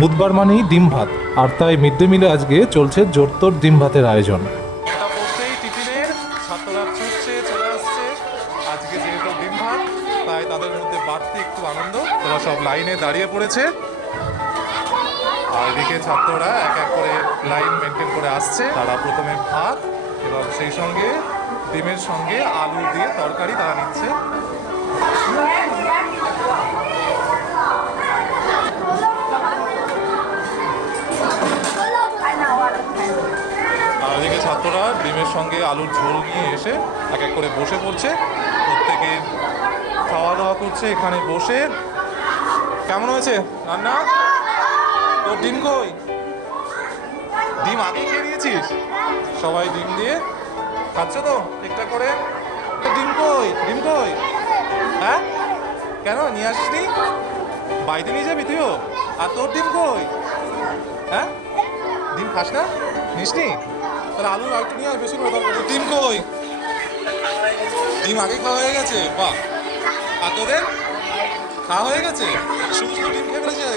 বুধবার মানেই ডিম ভাত, আর তাই মিড ডে মিলে আজকে চলছে জোরতোর ডিম ভাতের আয়োজন। এটা পড়তেই টিফিনের ছাত্ররা ছুটছে চলে আসছে। আজকে যেহেতু ডিম ভাত, তাই তাদের মধ্যে বাড়তি একটু আনন্দ। তারা সব লাইনে দাঁড়িয়ে পড়েছে, আর এদিকে ছাত্ররা এক এক করে লাইন মেনটেন করে আসছে। তারা প্রথমে ভাত এবং সেই সঙ্গে ডিমের সঙ্গে আলু দিয়ে তরকারি তারা নিচ্ছে। আর এদিকে ছাত্ররা ডিমের সঙ্গে আলুর ঝোল নিয়ে এসে এক এক করে বসে পড়ছে, প্রত্যেকে খাওয়া দাওয়া করছে এখানে বসে। কেমন হয়েছে রান্না? তোর ডিম কই? ডিম আগে খেয়ে নিয়েছিস? সবাই ডিম দিয়ে খাচ্ছ তো ঠিকঠাক করে? ডিম কই? ডিম কই? হ্যাঁ, কেন নিয়ে আসিসনি? বাড়িতে নিয়ে যাবি তুইও? আর তোর ডিম কই? হ্যাঁ, ডিম খাস না? নিসনি? তাহলে আলু একটু নিয়ে আয় বেশি করে। তারপরে ডিম কই? ডিম আগে খাওয়া হয়ে গেছে? বাহ। আর তোদের খাওয়া হয়ে গেছে? শুধু শুধু ডিম খেয়ে ফেলেছে।